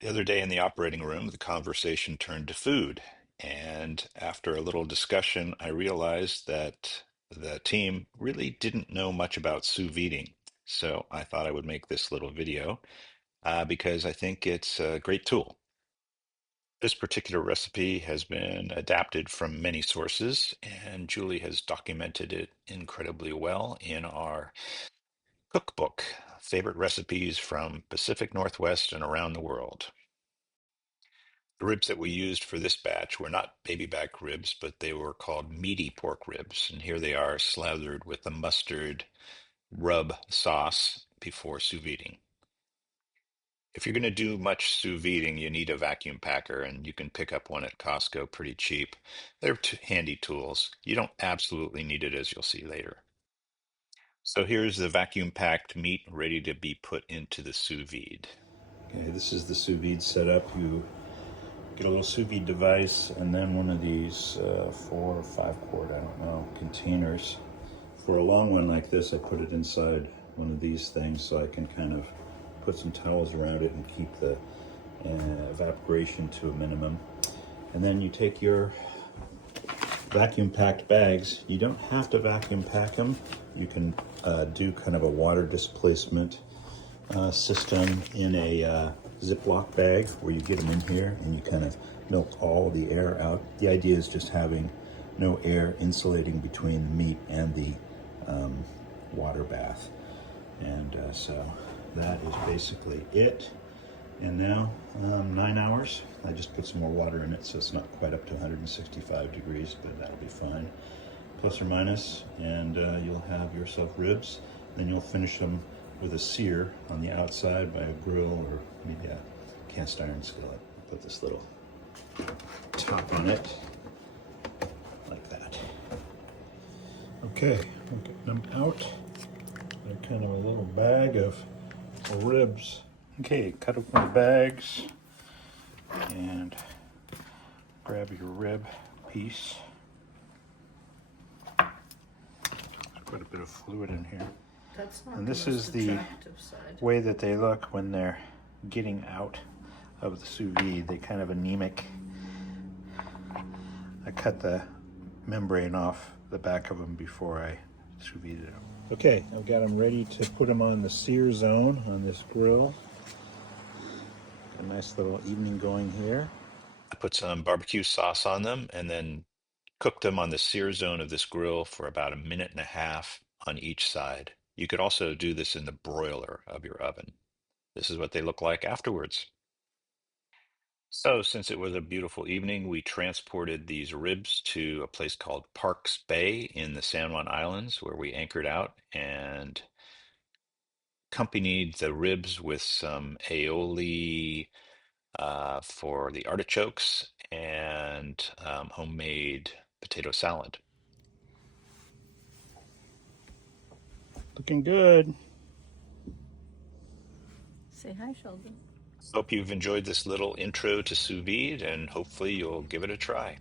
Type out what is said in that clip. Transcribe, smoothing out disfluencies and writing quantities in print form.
The other day in the operating room, the conversation turned to food. And after a little discussion, I realized that the team really didn't know much about sous videing. So I thought I would make this little video because I think it's a great tool. This particular recipe has been adapted from many sources, and Julie has documented it incredibly well in our cookbook, Favorite Recipes from Pacific Northwest and Around the World. The ribs that we used for this batch were not baby back ribs, but they were called meaty pork ribs. And here they are slathered with the mustard rub sauce before sous videing. If you're going to do much sous videing, you need a vacuum packer, and you can pick up one at Costco pretty cheap. They're handy tools. You don't absolutely need it, as you'll see later. So here's the vacuum packed meat ready to be put into the sous vide. Okay, this is the sous vide setup. You get a little sous vide device and then one of these 4 or 5 quart, I don't know, containers. For a long one like this, I put it inside one of these things so I can kind of put some towels around it and keep the evaporation to a minimum. And then you take your vacuum packed bags. You don't have to vacuum pack them. You can do kind of a water displacement system in a Ziploc bag where you get them in here and you kind of milk all the air out. The idea is just having no air insulating between the meat and the water bath. And so that is basically it. And now 9 hours. I just put some more water in it so it's not quite up to 165 degrees, but that'll be fine. Plus or minus, and you'll have yourself ribs. Then you'll finish them with a sear on the outside by a grill or maybe a cast iron skillet. Put this little top on it, like that. Okay, we'll get them out. They're kind of a little bag of ribs. Okay, cut open the bags and grab your rib piece. There's quite a bit of fluid in here. That's not And this the is most the attractive side. way that they look when they're getting out of the sous vide. They kind of anemic. I cut the membrane off the back of them before I sous vide them. Okay, I've got them ready to put them on the sear zone on this grill. A nice little evening going here. I put some barbecue sauce on them and then cooked them on the sear zone of this grill for about a minute and a half on each side. You could also do this in the broiler of your oven. This is what they look like afterwards. So, since it was a beautiful evening, we transported these ribs to a place called Parks Bay in the San Juan Islands, where we anchored out and accompanied the ribs with some aioli for the artichokes and homemade potato salad. Looking good. Say hi, Sheldon. Hope you've enjoyed this little intro to sous vide and hopefully you'll give it a try.